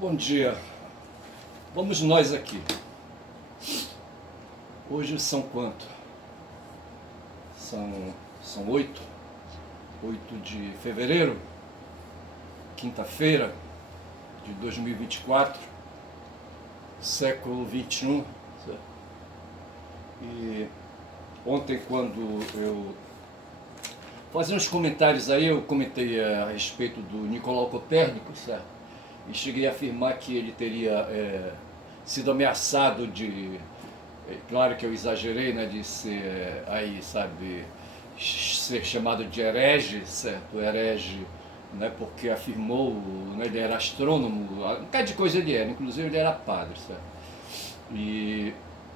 Bom dia. Vamos nós aqui. Hoje são quanto? São 8 de fevereiro, quinta-feira de 2024, século 21. Certo? E ontem, quando eu fazia uns comentários aí, eu comentei a respeito do Nicolau Copérnico, certo? E cheguei a afirmar que ele teria sido ameaçado de, claro que eu exagerei, né, de ser aí, sabe, ser chamado de herege, certo? Herege, né, porque afirmou, né, ele era astrônomo, um bocado de coisa ele era, inclusive ele era padre, certo?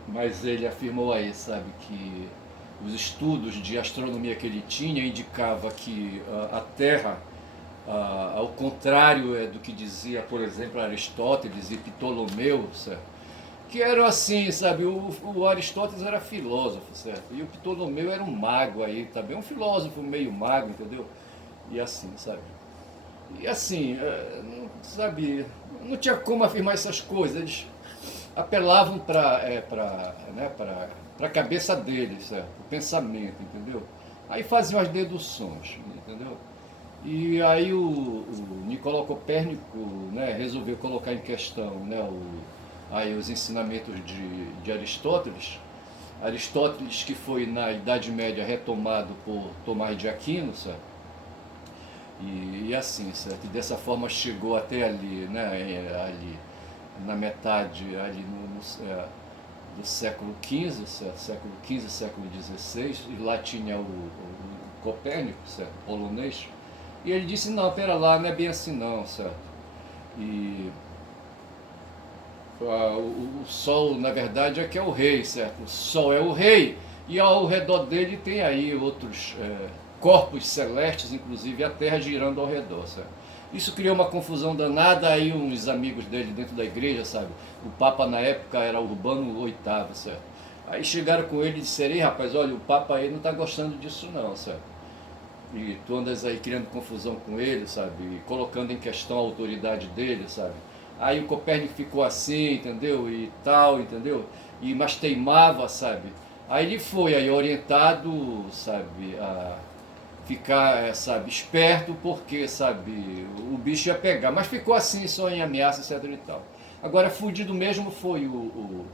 Mas ele afirmou aí, sabe, que os estudos de astronomia que ele tinha indicava que a Terra, ao contrário do que dizia, por exemplo, Aristóteles e Ptolomeu, certo? Que eram assim, sabe, o Aristóteles era filósofo, certo? E o Ptolomeu era um mago aí, também um filósofo meio mago, entendeu? E assim, sabe? E assim, sabe, não tinha como afirmar essas coisas, eles apelavam para a cabeça deles, certo? O pensamento, entendeu? Aí faziam as deduções, entendeu? E aí o Nicolau Copérnico, né, resolveu colocar em questão, né, aí os ensinamentos de Aristóteles. Aristóteles, que foi na Idade Média retomado por Tomás de Aquino, certo? E assim, certo? E dessa forma chegou até ali, né, ali na metade ali do século XV, certo? Século XV, século XVI, e lá tinha o Copérnico, certo? Polonês. E ele disse, não, pera lá, não é bem assim não, certo? E o Sol, na verdade, é que é o rei, certo? O Sol é o rei, e ao redor dele tem aí outros corpos celestes, inclusive a Terra girando ao redor, certo? Isso criou uma confusão danada, aí uns amigos dele dentro da igreja, sabe? O Papa na época era Urbano VIII, certo? Aí chegaram com ele e disseram, ei rapaz, olha, o Papa aí não está gostando disso não, certo? E tu andas aí criando confusão com ele, sabe? E colocando em questão a autoridade dele, sabe? Aí o Copérnico ficou assim, entendeu? E tal, entendeu? E mas teimava, sabe? Aí ele foi aí orientado, sabe, a ficar, sabe, esperto, porque, sabe, o bicho ia pegar. Mas ficou assim, só em ameaça, etc e tal. Agora, fudido mesmo foi o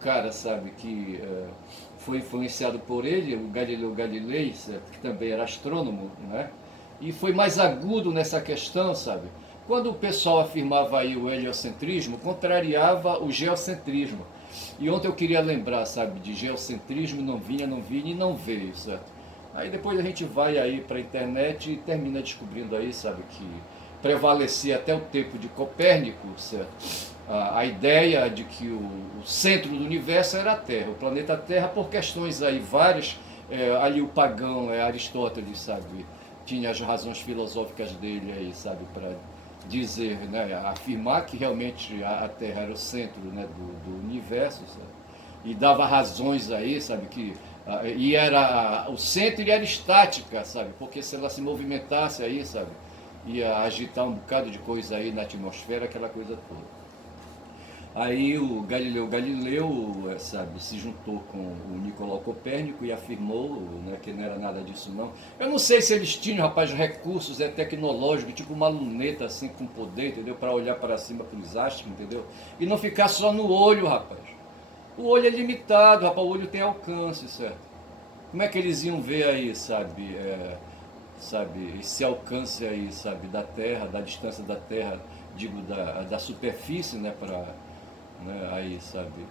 cara, sabe, que foi influenciado por ele, o Galileu Galilei, certo? Que também era astrônomo, né? E foi mais agudo nessa questão, sabe? Quando o pessoal afirmava aí o heliocentrismo, contrariava o geocentrismo. E ontem eu queria lembrar, sabe, de geocentrismo, não vinha, não vinha e não veio, certo? Aí depois a gente vai aí para a internet e termina descobrindo aí, sabe, que prevalecia até o tempo de Copérnico, certo? A ideia de que o centro do universo era a Terra, o planeta Terra, por questões aí várias, ali o pagão, Aristóteles, sabe, tinha as razões filosóficas dele aí, sabe, para dizer, né, afirmar que realmente a Terra era o centro, né, do universo, sabe? E dava razões aí, sabe, que e era o centro e era estática, sabe, porque se ela se movimentasse aí, sabe, ia agitar um bocado de coisa aí na atmosfera, aquela coisa toda. Aí o Galileu Galileu, sabe, se juntou com o Nicolau Copérnico e afirmou, né, que não era nada disso não. Eu não sei se eles tinham, rapaz, recursos tecnológicos, tipo uma luneta assim com poder, entendeu? Para olhar para cima para os astros, entendeu? E não ficar só no olho, rapaz. O olho é limitado, rapaz, o olho tem alcance, certo? Como é que eles iam ver aí, sabe, sabe, esse alcance aí, sabe, da Terra, da distância da Terra, digo, da superfície, né, para, né, aí, sabe,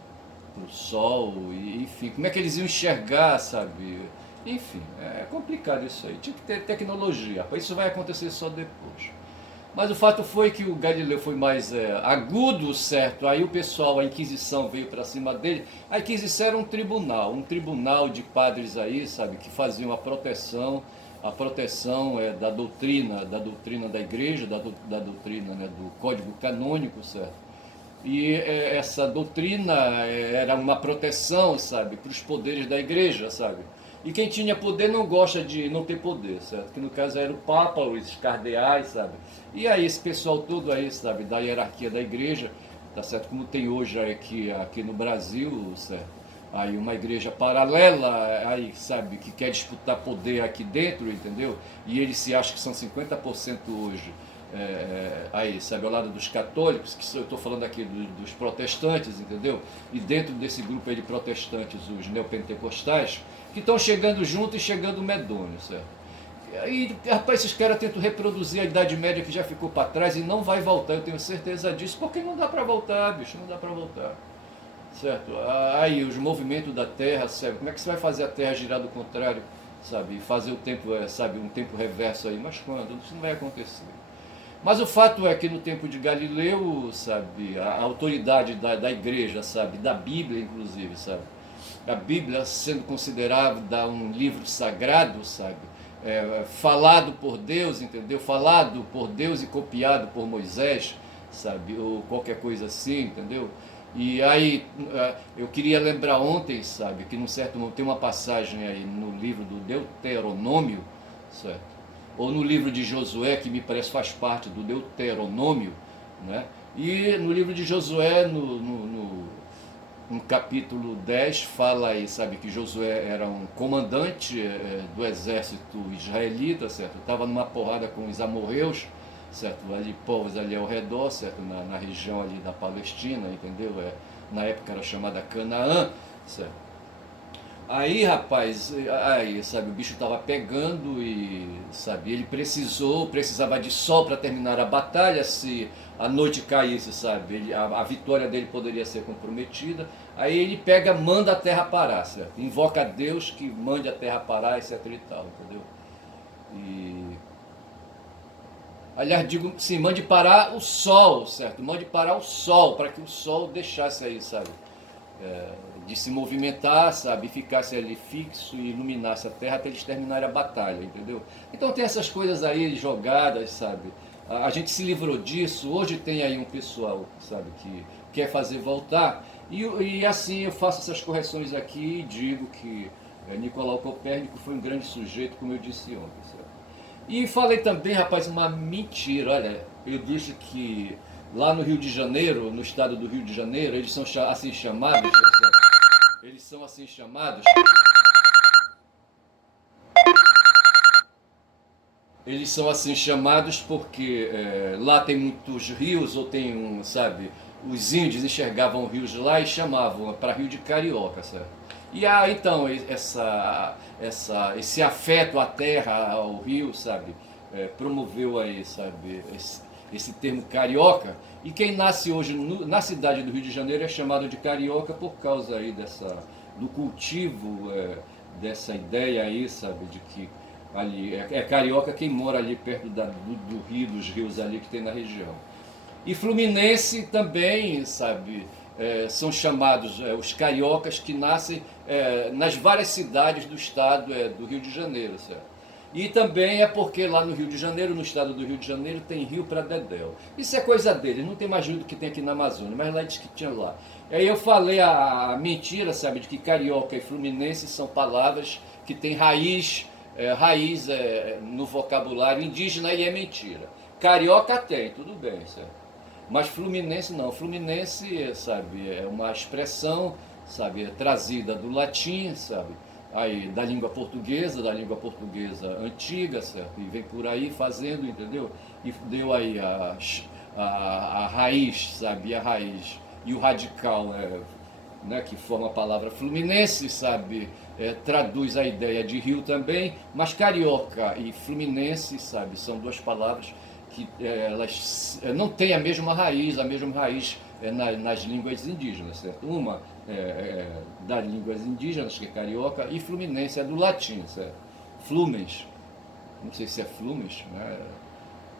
pro Sol, e, enfim, como é que eles iam enxergar, sabe? Enfim, é complicado isso aí. Tinha que ter tecnologia, isso vai acontecer só depois. Mas o fato foi que o Galileu foi mais agudo, certo? Aí o pessoal, a Inquisição veio para cima dele. A Inquisição era um tribunal de padres aí, sabe, que faziam a proteção da doutrina da igreja, da doutrina, né, do código canônico, certo? E essa doutrina era uma proteção, sabe, para os poderes da igreja, sabe? E quem tinha poder não gosta de não ter poder, certo? Que no caso era o Papa, os cardeais, sabe? E aí esse pessoal todo aí, sabe, da hierarquia da igreja, tá certo? Como tem hoje aqui no Brasil, certo? Aí uma igreja paralela, aí, sabe, que quer disputar poder aqui dentro, entendeu? E eles se acham que são 50% hoje, aí, sabe, ao lado dos católicos, que eu estou falando aqui dos protestantes, entendeu? E dentro desse grupo aí de protestantes, os neopentecostais, que estão chegando junto e chegando medonhos, certo? E, rapaz, esses caras tentam reproduzir a Idade Média que já ficou para trás e não vai voltar, eu tenho certeza disso, porque não dá para voltar, bicho, não dá para voltar. Certo? Aí, os movimentos da Terra, sabe? Como é que você vai fazer a Terra girar do contrário, sabe? E fazer o tempo, sabe, um tempo reverso aí, mas quando? Isso não vai acontecer. Mas o fato é que no tempo de Galileu, sabe, a autoridade da igreja, sabe, da Bíblia inclusive, sabe, a Bíblia sendo considerada um livro sagrado, sabe, falado por Deus, entendeu? Falado por Deus e copiado por Moisés, sabe, ou qualquer coisa assim, entendeu? E aí, eu queria lembrar ontem, sabe, que num certo momento tem uma passagem aí no livro do Deuteronômio, certo? Ou no livro de Josué, que me parece faz parte do Deuteronômio, né? E no livro de Josué, no capítulo 10, fala aí, sabe, que Josué era um comandante do exército israelita, certo? Estava numa porrada com os amorreus, certo? Ali, povos ali ao redor, certo? Na região ali da Palestina, entendeu? Na época era chamada Canaã, certo? Aí, rapaz, aí, sabe, o bicho tava pegando e, sabe, ele precisava de sol para terminar a batalha, se a noite caísse, sabe, a vitória dele poderia ser comprometida. Aí ele pega, manda a terra parar, certo? Invoca a Deus que mande a terra parar, etc e tal, entendeu? E, aliás, digo, sim, mande parar o sol, certo? Mande parar o sol, para que o sol deixasse aí, sabe, de se movimentar, sabe, e ficasse ali fixo e iluminasse a terra até eles terminarem a batalha, entendeu? Então tem essas coisas aí jogadas, sabe? A gente se livrou disso, hoje tem aí um pessoal, sabe, que quer fazer voltar, e assim eu faço essas correções aqui e digo que Nicolau Copérnico foi um grande sujeito, como eu disse ontem, certo? E falei também, rapaz, uma mentira, olha, eu disse que lá no Rio de Janeiro, no estado do Rio de Janeiro, eles são assim chamados, certo? Eles são assim chamados. Eles são assim chamados porque lá tem muitos rios, ou tem sabe, os índios enxergavam rios lá e chamavam para Rio de Carioca, certo? E então, esse afeto à terra, ao rio, sabe, promoveu aí, sabe, esse termo carioca, e quem nasce hoje na cidade do Rio de Janeiro é chamado de carioca por causa aí do cultivo, dessa ideia aí, sabe, de que ali é carioca quem mora ali perto do rio, dos rios ali que tem na região. E Fluminense também, sabe, são chamados os cariocas que nascem nas várias cidades do estado do Rio de Janeiro, certo? E também é porque lá no Rio de Janeiro, no estado do Rio de Janeiro, tem rio para dedéu. Isso é coisa deles, não tem mais rio do que tem aqui na Amazônia, mas lá diz que tinha lá. E aí eu falei a mentira, sabe, de que carioca e fluminense são palavras que têm raiz no vocabulário indígena, e é mentira. Carioca tem, tudo bem, certo? Mas fluminense não. Fluminense, sabe, é uma expressão, sabe, trazida do latim, sabe, aí da língua portuguesa antiga, certo? E vem por aí fazendo, entendeu? E deu aí a raiz, sabe, a raiz e o radical, né, que forma a palavra fluminense, sabe, traduz a ideia de rio também, mas carioca e fluminense, sabe, são duas palavras que elas não têm a mesma raiz nas línguas indígenas, certo? Uma das línguas indígenas, que é carioca, e fluminense é do latim, certo? Flumens, não sei se é flumes, né?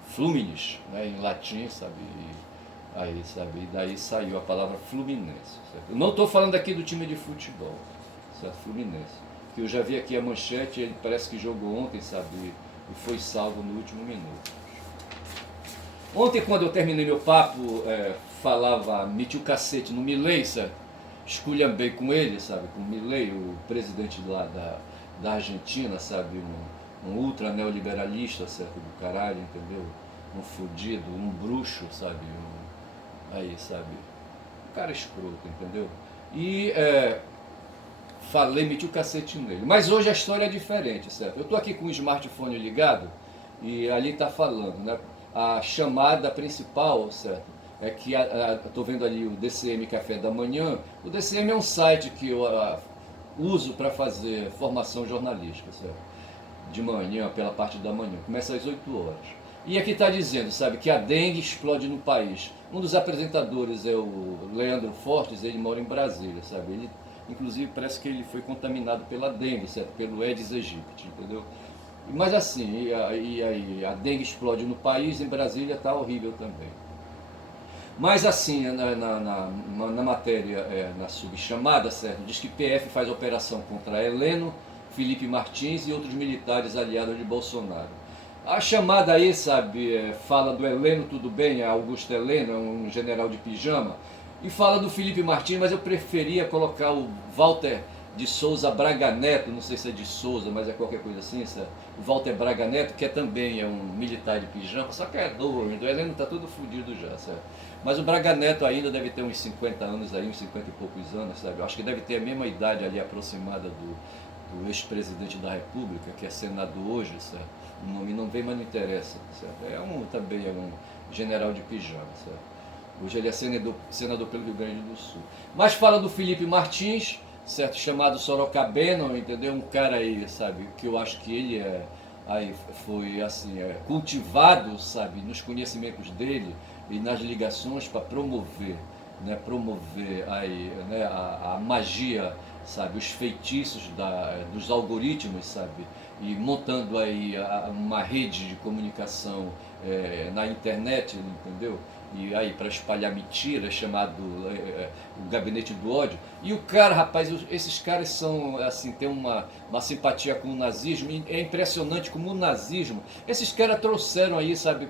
Fluminis, né, em latim, sabe? Aí, sabe, e daí saiu a palavra Fluminense, certo? Eu não estou falando aqui do time de futebol, certo? Fluminense. Que eu já vi aqui a manchete, ele parece que jogou ontem, sabe? E foi salvo no último minuto. Ontem, quando eu terminei meu papo, meti o cacete no Milei, certo? Esculhambei com ele, sabe? Com o Milei, o presidente lá da Argentina, sabe? Um ultra neoliberalista, certo? Do caralho, entendeu? Um fudido, um bruxo, sabe? Aí, sabe? Um cara escroto, entendeu? E falei, meti o cacete nele. Mas hoje a história é diferente, certo? Eu estou aqui com o smartphone ligado e ali está falando, né? A chamada principal, certo? É que estou vendo ali o DCM Café da Manhã. O DCM é um site que eu uso para fazer formação jornalística, certo? De manhã, pela parte da manhã. Começa às 8 horas. E aqui está dizendo, sabe, que a dengue explode no país. Um dos apresentadores é o Leandro Fortes, ele mora em Brasília, sabe? Ele, inclusive, parece que ele foi contaminado pela dengue, certo? Pelo Aedes aegypti, entendeu? Mas assim, a dengue explode no país, em Brasília está horrível também. Mas assim, na matéria, na subchamada, certo? Diz que PF faz operação contra Heleno, Felipe Martins e outros militares aliados de Bolsonaro. A chamada aí, sabe, fala do Heleno, tudo bem, Augusto Heleno, é um general de pijama, e fala do Felipe Martins, mas eu preferia colocar o Walter de Souza Braga Neto, não sei se é de Souza, mas é qualquer coisa assim, sabe? O Walter Braga Neto, que também é um militar de pijama, só que é doido, o Heleno está todo fodido já, sabe? Mas o Braga Neto ainda deve ter uns 50 anos aí, uns 50 e poucos anos, sabe? Eu acho que deve ter a mesma idade ali aproximada do ex-presidente da República, que é senador hoje, certo? O nome não vem, mas não interessa, certo? Também é um general de pijama, certo? Hoje ele é senador pelo Rio Grande do Sul. Mas fala do Felipe Martins, certo? Chamado Sorocabeno, entendeu? Um cara aí, sabe? Que eu acho que ele aí foi assim, cultivado, sabe? Nos conhecimentos dele e nas ligações para promover, né? Promover aí, né? A magia, sabe? Os feitiços dos algoritmos, sabe? E montando aí uma rede de comunicação na internet, entendeu? E aí para espalhar mentira, chamado o gabinete do ódio. E o cara, rapaz, esses caras são assim, tem uma simpatia com o nazismo. É impressionante como o nazismo, esses caras trouxeram aí, sabe,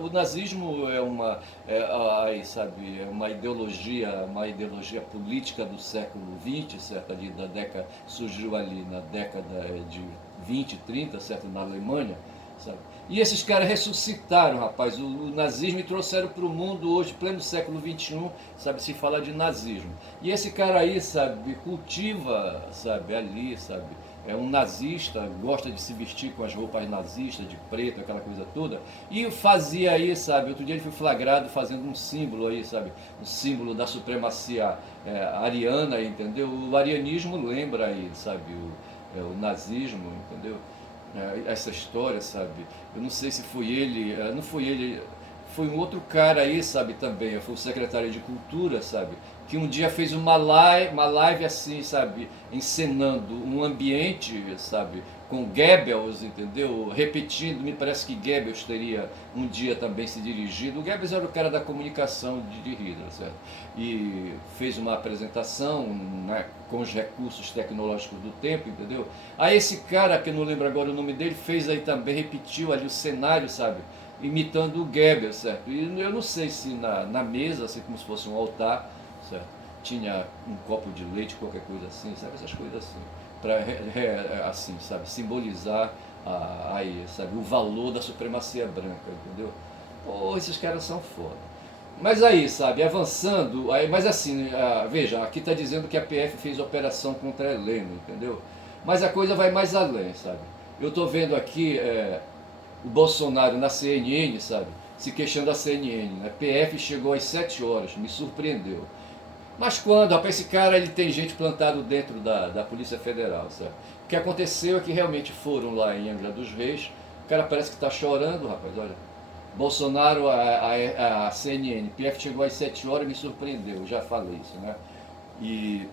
o nazismo é sabe, é uma ideologia política do século XX, certo, ali da década, surgiu ali na década de 20, 30, certo, na Alemanha, sabe? E esses caras ressuscitaram, rapaz, o nazismo e trouxeram para o mundo hoje, pleno século XXI, sabe, se fala de nazismo. E esse cara aí, sabe, cultiva, sabe, ali, sabe, é um nazista, gosta de se vestir com as roupas nazistas, de preto, aquela coisa toda, e fazia aí, sabe, outro dia ele foi flagrado fazendo um símbolo aí, sabe, um símbolo da supremacia ariana, entendeu? O arianismo lembra aí, sabe, o nazismo, entendeu? Essa história, sabe? Eu não sei se foi ele, não foi ele, foi um outro cara aí, sabe, também, foi o secretário de Cultura, sabe? Que um dia fez uma live assim, sabe, encenando um ambiente, sabe, com Goebbels, entendeu? Repetindo, me parece que Goebbels teria um dia também se dirigido. O Goebbels era o cara da comunicação de Hitler, certo? E fez uma apresentação, né, com os recursos tecnológicos do tempo, entendeu? Aí esse cara, que eu não lembro agora o nome dele, fez aí também, repetiu ali o cenário, sabe? Imitando o Goebbels, certo? E eu não sei se na mesa, assim como se fosse um altar, certo? Tinha um copo de leite, qualquer coisa assim, sabe? Essas coisas assim. Para, assim, sabe? Simbolizar aí, sabe? O valor da supremacia branca, entendeu? Pô, esses caras são foda. Mas aí, sabe, avançando, aí, mas assim, veja, aqui está dizendo que a PF fez operação contra Heleno, entendeu? Mas a coisa vai mais além, sabe? Eu estou vendo aqui o Bolsonaro na CNN, sabe? Se queixando da CNN, né? PF chegou às 7 horas, me surpreendeu. Mas quando, rapaz, esse cara ele tem gente plantado dentro da Polícia Federal, sabe? O que aconteceu é que realmente foram lá em Angra dos Reis, o cara parece que está chorando, rapaz, olha. Bolsonaro, a CNN, PF chegou às 7 horas e me surpreendeu, já falei isso, né? E,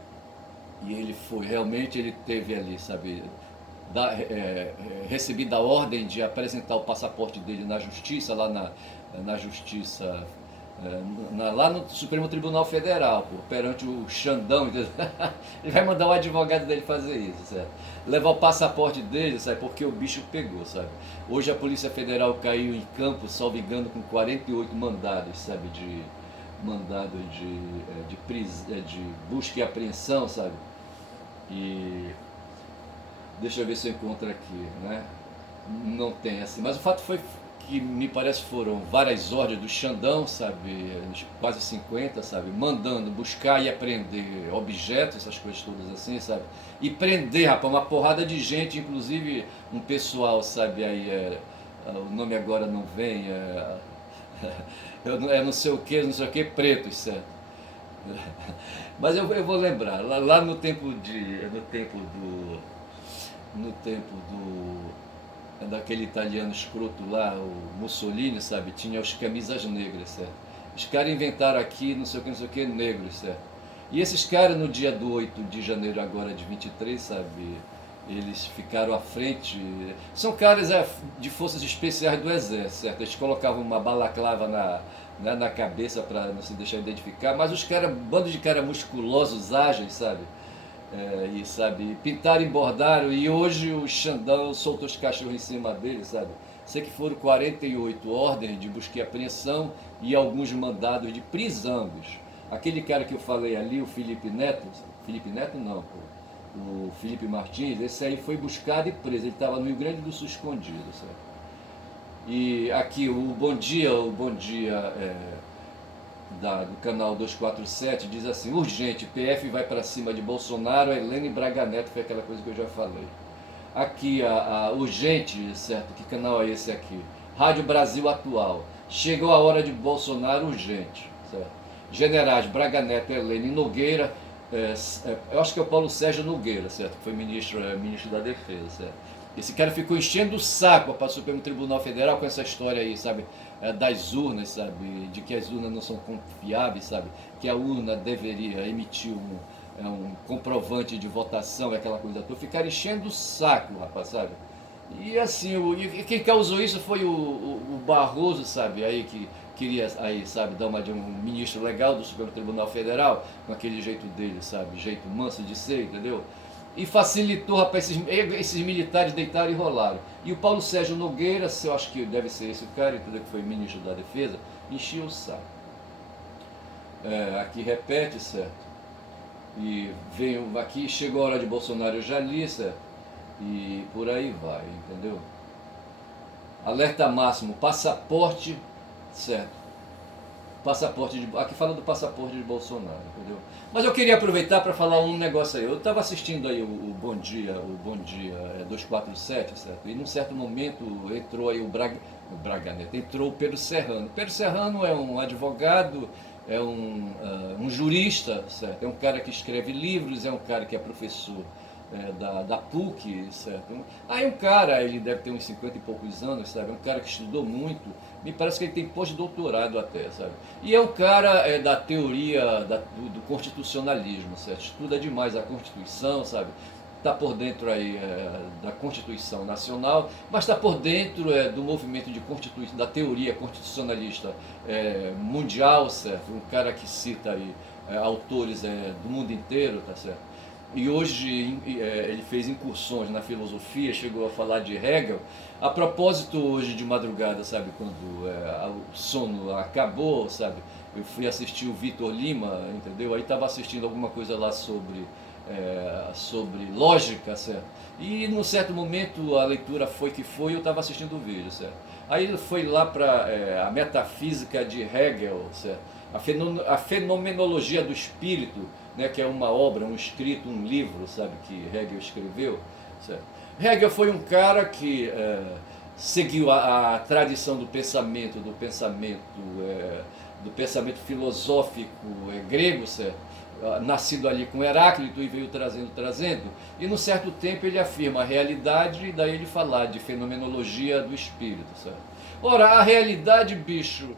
e ele foi, realmente ele teve ali, sabe, recebido a ordem de apresentar o passaporte dele na justiça, lá na justiça, lá no Supremo Tribunal Federal, pô, perante o Xandão, entendeu? Ele vai mandar o advogado dele fazer isso, certo? Levar o passaporte dele, sabe, porque o bicho pegou, sabe? Hoje a Polícia Federal caiu em campo, salvo engano, com 48 mandados, sabe, de busca e apreensão, sabe? E Deixa eu ver se eu encontro aqui, né? Não tem assim, mas o fato foi que me parece foram várias ordens do Xandão, sabe, quase 50, sabe, mandando buscar e apreender objetos, essas coisas todas assim, sabe, e prender, rapaz, uma porrada de gente, inclusive um pessoal, sabe, aí, o nome agora não vem, não sei o que, pretos, certo? Mas eu vou lembrar, lá no tempo no tempo daquele italiano escroto lá, o Mussolini, sabe? Tinha os camisas negras, certo? Os caras inventaram aqui, não sei o que, negros, certo? E esses caras, no dia do 8 de janeiro agora de 23, sabe? Eles ficaram à frente. São caras de forças especiais do exército, certo? Eles colocavam uma balaclava na cabeça para não se deixar identificar, mas os caras, bando de caras musculosos, ágeis, sabe? E sabe, pintaram e bordaram, e hoje o Xandão soltou os cachorros em cima dele, sabe? Sei que foram 48 ordens de busca e apreensão e alguns mandados de prisão, bicho. Aquele cara que eu falei ali, o Felipe Neto não, pô, o Felipe Martins, esse aí foi buscado e preso, ele estava no Rio Grande do Sul escondido, sabe? E aqui o Bom Dia do canal 247 diz assim: urgente, PF vai para cima de Bolsonaro, Helene Braga Neto, foi aquela coisa que eu já falei. Aqui, a urgente, certo? Que canal é esse aqui? Rádio Brasil Atual. Chegou a hora de Bolsonaro, urgente, certo? Generais Braga Neto, Helene Nogueira, eu acho que é o Paulo Sérgio Nogueira, certo? Que foi ministro da Defesa, certo? Esse cara ficou enchendo o saco para o Supremo Tribunal Federal com essa história aí, sabe? Das urnas, sabe? De que as urnas não são confiáveis, sabe? Que a urna deveria emitir um comprovante de votação, aquela coisa toda. Ficaram enchendo o saco, rapaz, sabe? E assim, e quem causou isso foi o Barroso, sabe? Aí que queria, aí, sabe, dar uma de um ministro legal do Supremo Tribunal Federal, com aquele jeito dele, sabe? Jeito manso de ser, entendeu? E facilitou, rapaz, esses militares deitaram e rolaram. E o Paulo Sérgio Nogueira, eu acho que deve ser esse o cara, entendeu? Que foi ministro da Defesa, encheu o saco. Aqui repete, certo? E veio aqui, chegou a hora de Bolsonaro, eu já li, certo? E por aí vai, entendeu? Alerta máximo, passaporte, certo? Aqui fala do passaporte de Bolsonaro, entendeu? Mas eu queria aproveitar para falar um negócio aí. Eu estava assistindo aí o Bom Dia 247, certo? E num certo momento entrou aí o Braga Neto, entrou o Pedro Serrano. Pedro Serrano é um advogado, é um jurista, certo? É um cara que escreve livros, é um cara que é professor da PUC, certo? Aí um cara, ele deve ter uns 50 e poucos anos, sabe? Um cara que estudou muito, me parece que ele tem pós-doutorado até, sabe? E é um cara da teoria do constitucionalismo, certo? Estuda demais a Constituição, sabe? Está por dentro aí da Constituição Nacional, mas está por dentro do movimento da teoria constitucionalista mundial, certo? Um cara que cita aí autores do mundo inteiro, tá certo? E hoje ele fez incursões na filosofia, chegou a falar de Hegel. A propósito, hoje de madrugada, sabe, quando o sono acabou, sabe, eu fui assistir o Vitor Lima, entendeu? Aí estava assistindo alguma coisa lá sobre lógica, certo? E num certo momento a leitura foi que foi, eu estava assistindo o vídeo, certo? Aí ele foi lá para a metafísica de Hegel, certo? A fenomenologia do espírito, né, que é uma obra, um escrito, um livro, sabe, que Hegel escreveu, certo? Hegel foi um cara que seguiu a tradição do pensamento filosófico grego, certo? Nascido ali com Heráclito e veio trazendo, e num certo tempo ele afirma a realidade e daí ele fala de fenomenologia do espírito, certo? Ora, a realidade, bicho,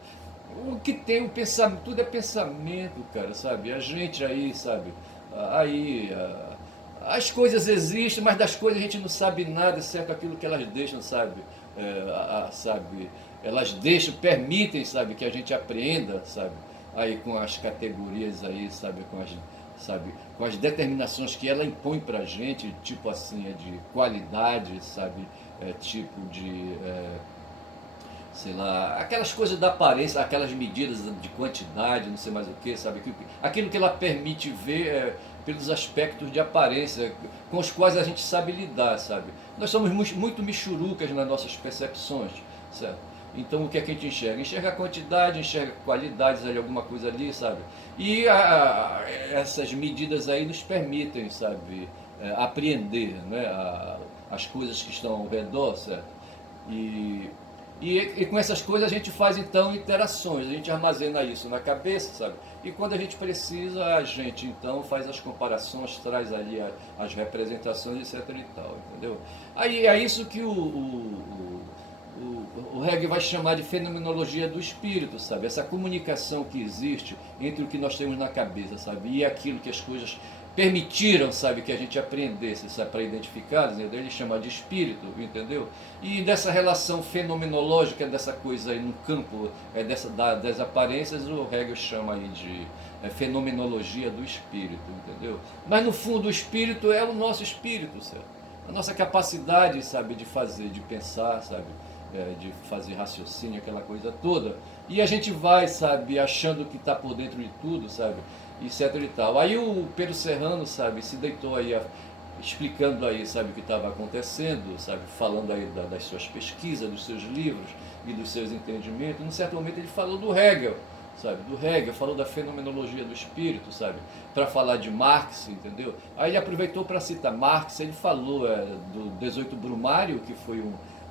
o que tem o pensamento, tudo é pensamento, cara, sabe? A gente aí, sabe? Aí as coisas existem, mas das coisas a gente não sabe nada, exceto aquilo que elas deixam, sabe? Sabe? Elas deixam, permitem, sabe, que a gente apreenda, sabe? Aí com as categorias aí, sabe, com as determinações que ela impõe pra gente, tipo assim, de qualidade, sabe? Tipo de sei lá, aquelas coisas da aparência, aquelas medidas de quantidade, não sei mais o que, sabe? Aquilo que ela permite ver pelos aspectos de aparência, com os quais a gente sabe lidar, sabe? Nós somos muito michurucas nas nossas percepções, certo? Então o que é que a gente enxerga? Enxerga a quantidade, enxerga qualidades ali, alguma coisa ali, sabe? E essas medidas aí nos permitem, sabe, apreender, né, as coisas que estão ao redor, certo? E, e com essas coisas a gente faz então interações, a gente armazena isso na cabeça, sabe? E quando a gente precisa, a gente então faz as comparações, traz ali as representações, etc e tal, entendeu? Aí é isso que o Hegel vai chamar de fenomenologia do espírito, sabe? Essa comunicação que existe entre o que nós temos na cabeça, sabe? E aquilo que as coisas permitiram, sabe, que a gente aprendesse, sabe, para identificar, ele chama de espírito, entendeu? E dessa relação fenomenológica, dessa coisa aí no campo das aparências, o Hegel chama aí de fenomenologia do espírito, entendeu? Mas no fundo o espírito é o nosso espírito, sabe? A nossa capacidade, sabe, de fazer, de pensar, sabe, de fazer raciocínio, aquela coisa toda. E a gente vai, sabe, achando que está por dentro de tudo, sabe, etc e tal. Aí o Pedro Serrano, sabe, se deitou aí explicando aí, sabe, o que estava acontecendo, sabe, falando aí das suas pesquisas, dos seus livros e dos seus entendimentos. Num certo momento ele falou do Hegel, sabe, do Hegel, falou da fenomenologia do espírito, sabe, para falar de Marx, entendeu? Aí ele aproveitou para citar Marx, ele falou do 18 Brumário, que foi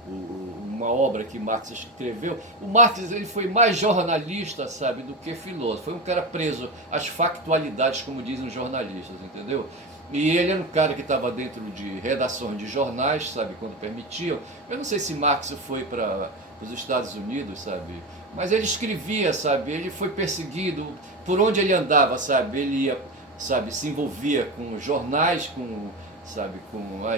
uma obra que Marx escreveu. O Marx ele foi mais jornalista, sabe, do que filósofo. Foi um cara preso às factualidades, como dizem os jornalistas, entendeu? E ele era um cara que estava dentro de redações de jornais, sabe, quando permitiam. Eu não sei se Marx foi para os Estados Unidos, sabe, mas ele escrevia, sabe, ele foi perseguido por onde ele andava, sabe, ele ia, sabe, se envolvia com jornais, sabe, com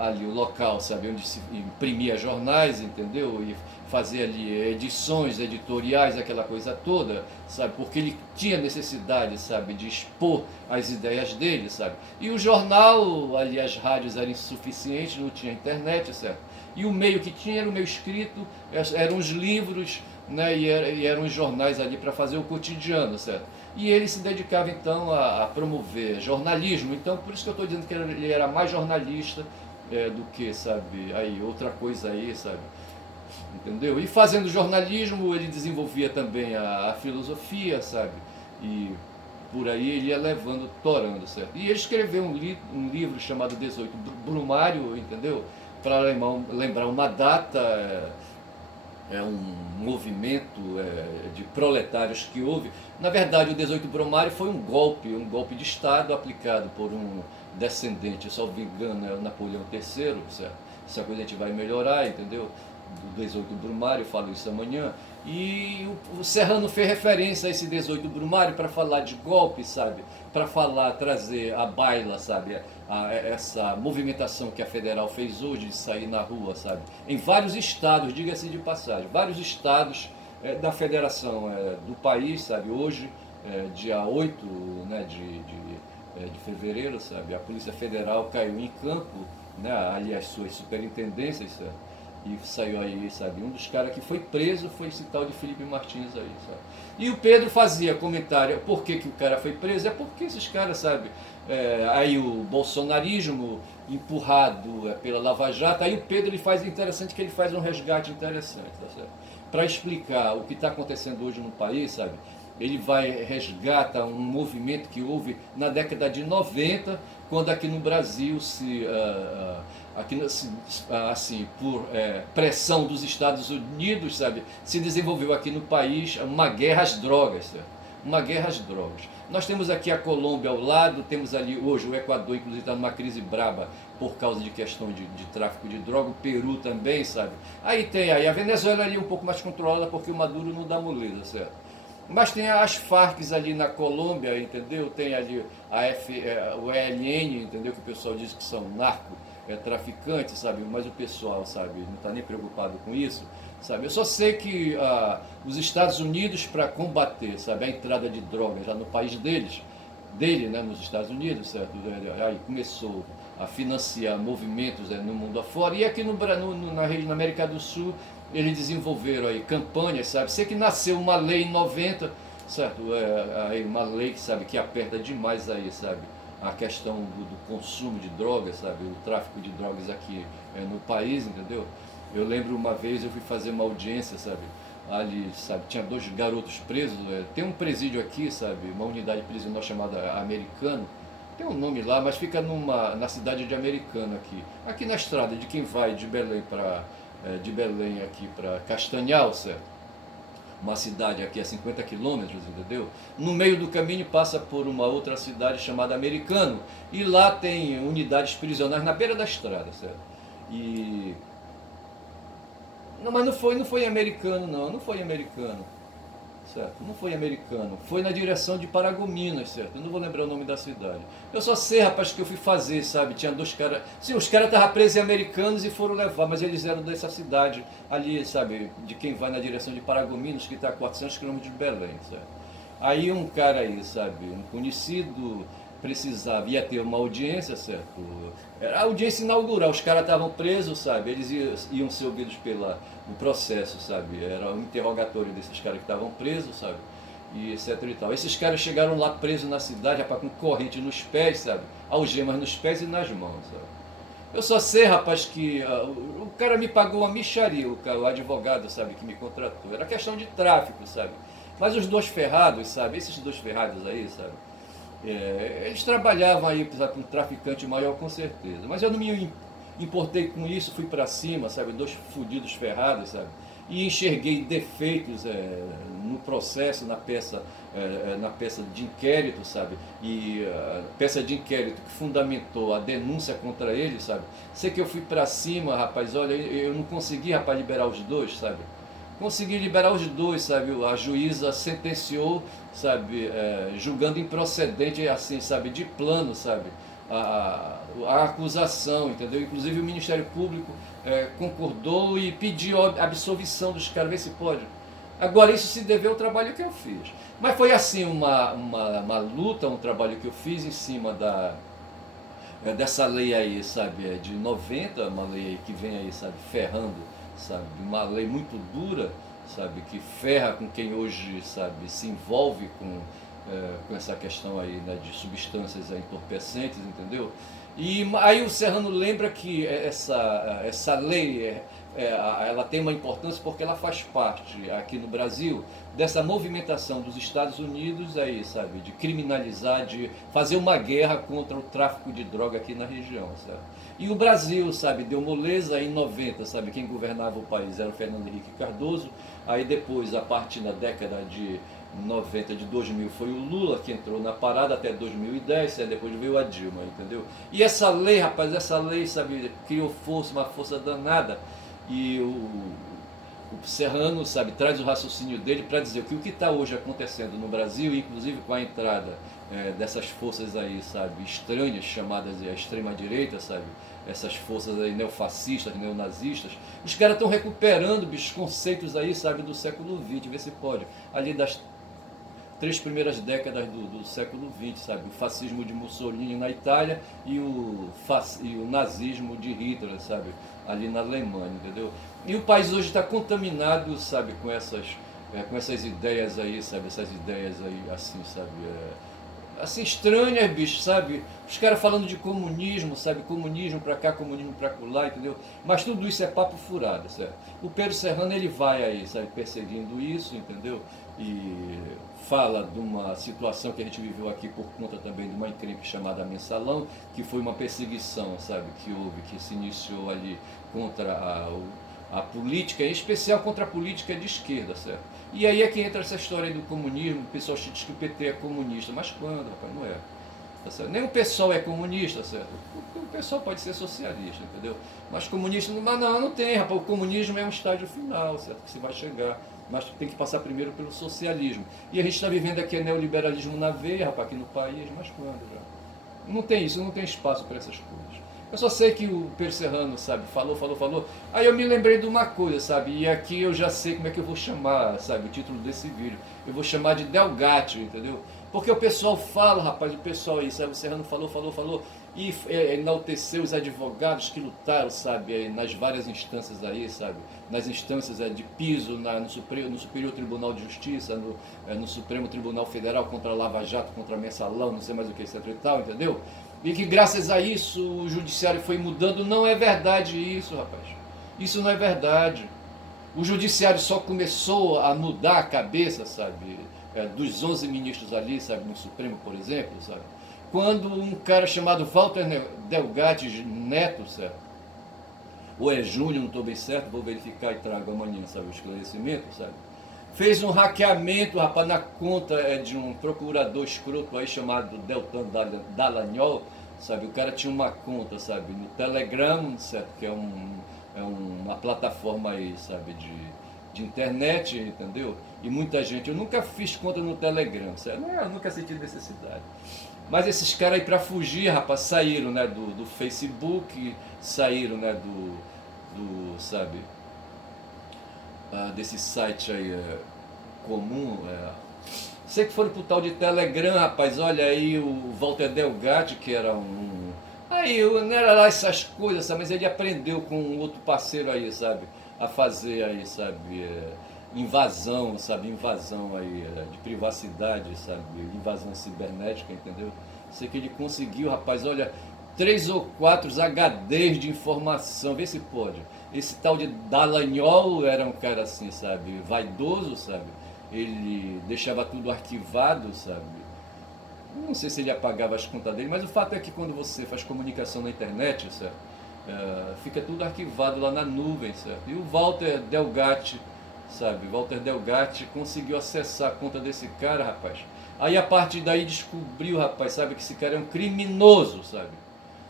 ali o local, sabe, onde se imprimia jornais, entendeu? E fazia ali edições editoriais, aquela coisa toda, sabe? Porque ele tinha necessidade, sabe, de expor as ideias dele, sabe? E o jornal, ali as rádios eram insuficientes, não tinha internet, certo? E o meio que tinha era o meio escrito, eram os livros, né? E eram os jornais ali para fazer o cotidiano, certo? E ele se dedicava então a promover jornalismo, então por isso que eu estou dizendo que ele era mais jornalista do que, sabe, aí outra coisa aí, sabe, entendeu? E fazendo jornalismo ele desenvolvia também a filosofia, sabe, e por aí ele ia levando, torando, certo? E ele escreveu um livro chamado 18 Brumário, entendeu? Para lembrar uma data, um movimento de proletários que houve. Na verdade, o 18 Brumário foi um golpe de Estado aplicado por um descendente, se não me engano, é o Napoleão III, certo? Essa coisa a gente vai melhorar, entendeu? Do 18 Brumário, eu falo isso amanhã. E o Serrano fez referência a esse 18 Brumário para falar de golpe, sabe? Para trazer à baila, sabe? Essa movimentação que a Federal fez hoje de sair na rua, sabe? Em vários estados, diga-se de passagem, vários estados da federação do país, sabe? Hoje, dia 8, né, de fevereiro, sabe? A Polícia Federal caiu em campo, né? Ali as suas superintendências, sabe? E saiu aí, sabe? Um dos caras que foi preso foi esse tal de Felipe Martins aí, sabe? E o Pedro fazia comentário, por que o cara foi preso? É porque esses caras, sabe? Aí o bolsonarismo empurrado pela Lava Jato, aí o Pedro ele faz interessante que ele faz um resgate interessante, tá certo? Para explicar o que está acontecendo hoje no país, sabe? Ele resgata um movimento que houve na década de 90, quando aqui no Brasil assim, por pressão dos Estados Unidos, sabe, se desenvolveu aqui no país uma guerra às drogas, certo? Uma guerra às drogas. Nós temos aqui a Colômbia ao lado, temos ali hoje o Equador, inclusive está numa crise braba por causa de questão de tráfico de droga, o Peru também, sabe? Aí tem a Venezuela ali um pouco mais controlada porque o Maduro não dá moleza, certo? Mas tem as Farc ali na Colômbia, entendeu? Tem ali o ELN, entendeu? Que o pessoal diz que são traficantes, sabe? Mas o pessoal, sabe, não está nem preocupado com isso, sabe? Eu só sei que os Estados Unidos, para combater, sabe, a entrada de drogas já no país dele, né, nos Estados Unidos, certo? Aí começou a financiar movimentos no mundo afora, e aqui na América do Sul eles desenvolveram aí campanhas, sabe? Sei que nasceu uma lei em 90, certo? Aí uma lei que, sabe, que aperta demais aí, sabe? A questão do consumo de drogas, sabe? O tráfico de drogas aqui no país, entendeu? Eu lembro uma vez eu fui fazer uma audiência, sabe? Ali, sabe, tinha 2 garotos presos. Tem um presídio aqui, sabe? Uma unidade prisional chamada Americano. Tem um nome lá, mas fica na cidade de Americano aqui. Aqui na estrada de quem vai de Belém de Belém aqui para Castanhal, certo? Uma cidade aqui a 50 quilômetros, entendeu? No meio do caminho passa por uma outra cidade chamada Americano. E lá tem unidades prisionais na beira da estrada, certo? E não, mas não foi americano, não foi americano, certo? Não foi americano, foi na direção de Paragominas, certo? Eu não vou lembrar o nome da cidade. Eu só sei, rapaz, que eu fui fazer, sabe? Tinha 2 caras. Sim, os caras estavam presos em Americanos e foram levar, mas eles eram dessa cidade ali, sabe? De quem vai na direção de Paragominas, que está a 400 quilômetros de Belém, certo? Aí um cara aí, sabe? Um conhecido ia ter uma audiência, certo? Era a audiência inaugural, os caras estavam presos, sabe? Eles iam ser ouvidos pelo processo, sabe? Era um interrogatório desses caras que estavam presos, sabe? E etc e tal. Esses caras chegaram lá presos na cidade, rapaz, com corrente nos pés, sabe? Algemas nos pés e nas mãos, sabe? Eu só sei, rapaz, que o cara me pagou uma mixaria, o advogado, sabe, que me contratou. Era questão de tráfico, sabe? Mas os 2 ferrados, sabe? Esses 2 ferrados aí, sabe? Eles trabalhavam aí com um traficante maior, com certeza. Mas eu não me importei com isso, fui para cima, sabe? 2 fudidos ferrados, sabe? E enxerguei defeitos no processo, na peça de inquérito, sabe? E a peça de inquérito que fundamentou a denúncia contra ele, sabe? Sei que eu fui para cima, rapaz, olha, eu não consegui, rapaz, liberar os 2, sabe? Consegui liberar os 2, sabe? A juíza sentenciou, sabe? Julgando improcedente, assim, sabe? De plano, sabe? A acusação, entendeu? Inclusive o Ministério Público concordou e pediu a absolvição dos caras, vê se pode. Agora, isso se deveu ao trabalho que eu fiz. Mas foi assim uma luta, um trabalho que eu fiz em cima dessa lei aí, sabe? De 90, uma lei aí que vem aí, sabe? Ferrando, sabe? Uma lei muito dura, sabe? Que ferra com quem hoje, sabe? Se envolve com essa questão aí, né? De substâncias entorpecentes, entendeu? E aí o Serrano lembra que essa lei ela tem uma importância porque ela faz parte aqui no Brasil dessa movimentação dos Estados Unidos aí, sabe, de criminalizar, de fazer uma guerra contra o tráfico de droga aqui na região, sabe? E o Brasil, sabe, deu moleza em 90, sabe, quem governava o país era o Fernando Henrique Cardoso, aí depois, a partir da década de 90, de 2000, foi o Lula que entrou na parada até 2010, aí depois veio a Dilma, entendeu? E essa lei, rapaz, sabe, criou uma força danada, e o Serrano, sabe, traz o raciocínio dele para dizer que o que está hoje acontecendo no Brasil, inclusive com a entrada dessas forças aí, sabe, estranhas, chamadas a extrema-direita, sabe, essas forças aí neofascistas, neonazistas, os caras estão recuperando, bicho, conceitos aí, sabe, do século XX, vê se pode, ali das 3 primeiras décadas do século XX, sabe? O fascismo de Mussolini na Itália e o nazismo de Hitler, sabe? Ali na Alemanha, entendeu? E o país hoje está contaminado, sabe? Com essas ideias aí, sabe? Essas ideias aí, assim, sabe? Assim, estranhas, bicho, sabe? Os caras falando de comunismo, sabe? Comunismo pra cá, comunismo pra lá, entendeu? Mas tudo isso é papo furado, certo? O Pedro Serrano, ele vai aí, sabe? Perseguindo isso, entendeu? E fala de uma situação que a gente viveu aqui por conta também de uma encrenca chamada Mensalão, que foi uma perseguição, sabe? Que houve, que se iniciou ali contra a política, em especial contra a política de esquerda, certo? E aí é que entra essa história do comunismo, o pessoal diz que o PT é comunista, mas quando, rapaz, não é. Tá certo? Nem o pessoal é comunista, certo? O pessoal pode ser socialista, entendeu? Mas comunista, mas não tem, rapaz, o comunismo é um estágio final, certo? Que você vai chegar, mas tem que passar primeiro pelo socialismo. E a gente está vivendo aqui neoliberalismo na veia, rapaz, aqui no país, mas quando já? Não tem isso, não tem espaço para essas coisas. Eu só sei que o Pedro Serrano, sabe, falou. Aí eu me lembrei de uma coisa, sabe, e aqui eu já sei como é que eu vou chamar, sabe, o título desse vídeo. Eu vou chamar de Delgatio, entendeu? Porque o pessoal fala, rapaz, o pessoal aí, sabe, o Serrano falou. e enaltecer os advogados que lutaram, sabe, nas várias instâncias aí, sabe, nas instâncias de piso, no Superior Tribunal de Justiça, no Supremo Tribunal Federal, contra a Lava Jato, contra a Mensalão, não sei mais o que, etc e tal, entendeu? E que graças a isso o judiciário foi mudando. Não é verdade isso, rapaz. Isso não é verdade. O judiciário só começou a mudar a cabeça, sabe, dos 11 ministros ali, sabe, no Supremo, por exemplo, sabe, quando um cara chamado Walter Delgatti Neto, certo? Ou é Júnior, não estou bem certo, vou verificar e trago amanhã, sabe, o esclarecimento, sabe? Fez um hackeamento, rapaz, na conta de um procurador escroto aí chamado Deltan Dallagnol, sabe? O cara tinha uma conta, sabe, no Telegram, certo? Que é uma plataforma aí, sabe, de internet, entendeu? E muita gente, eu nunca fiz conta no Telegram, certo? Não, eu nunca senti necessidade. Mas esses caras aí, para fugir, rapaz, saíram, né, do Facebook, saíram, né, sabe, desse site aí comum. Sei que foram pro tal de Telegram, rapaz. Olha aí o Walter Delgatti, que era Aí não era lá essas coisas, sabe? Mas ele aprendeu com um outro parceiro aí, sabe? A fazer aí, sabe? Invasão, sabe? Invasão aí de privacidade, sabe? Invasão cibernética, entendeu? Sei que ele conseguiu, rapaz, olha, 3 ou 4 HDs de informação, vê se pode. Esse tal de Dallagnol era um cara assim, sabe? Vaidoso, sabe? Ele deixava tudo arquivado, sabe? Não sei se ele apagava as contas dele, mas o fato é que quando você faz comunicação na internet, certo? Fica tudo arquivado lá na nuvem, certo? E o Walter Delgatti, sabe? Walter Delgatti conseguiu acessar a conta desse cara, rapaz. Aí a partir daí descobriu, rapaz, sabe, que esse cara é um criminoso, sabe?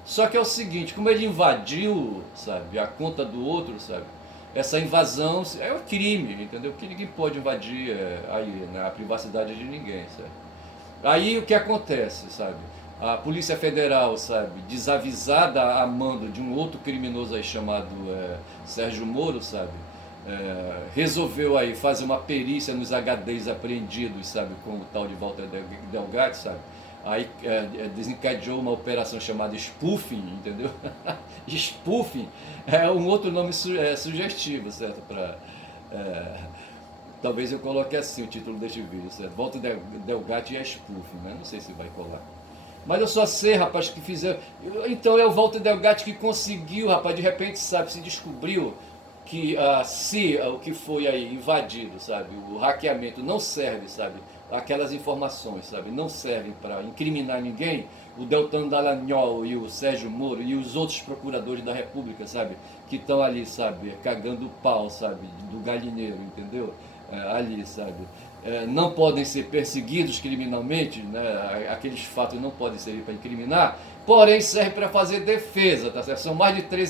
Só que é o seguinte, como ele invadiu, sabe, a conta do outro, sabe? Essa invasão é um crime, entendeu? Porque ninguém pode invadir aí, né, a privacidade de ninguém, certo? Aí o que acontece, sabe? A Polícia Federal, sabe, desavisada a mando de um outro criminoso aí chamado Sérgio Moro, sabe? Resolveu aí fazer uma perícia nos HDs apreendidos, sabe, com o tal de Walter Delgatti, sabe? Aí desencadeou uma operação chamada spoofing, entendeu? Spoofing é um outro nome sugestivo, certo? Talvez eu coloque assim o título deste vídeo, certo? Walter Delgatti e a spoofing, né? Não sei se vai colar. Mas eu só sei, rapaz, que fizeram. Então é o Walter Delgatti que conseguiu, rapaz, de repente, sabe, se descobriu que se o que foi aí invadido, sabe, o hackeamento não serve, sabe, aquelas informações, sabe, não servem para incriminar ninguém, o Deltan Dallagnol e o Sérgio Moro e os outros procuradores da República, sabe, que estão ali, sabe, cagando o pau, sabe, do galinheiro, entendeu? Ali, sabe, não podem ser perseguidos criminalmente, né? Aqueles fatos não podem servir para incriminar, porém serve para fazer defesa, tá certo? São mais de 13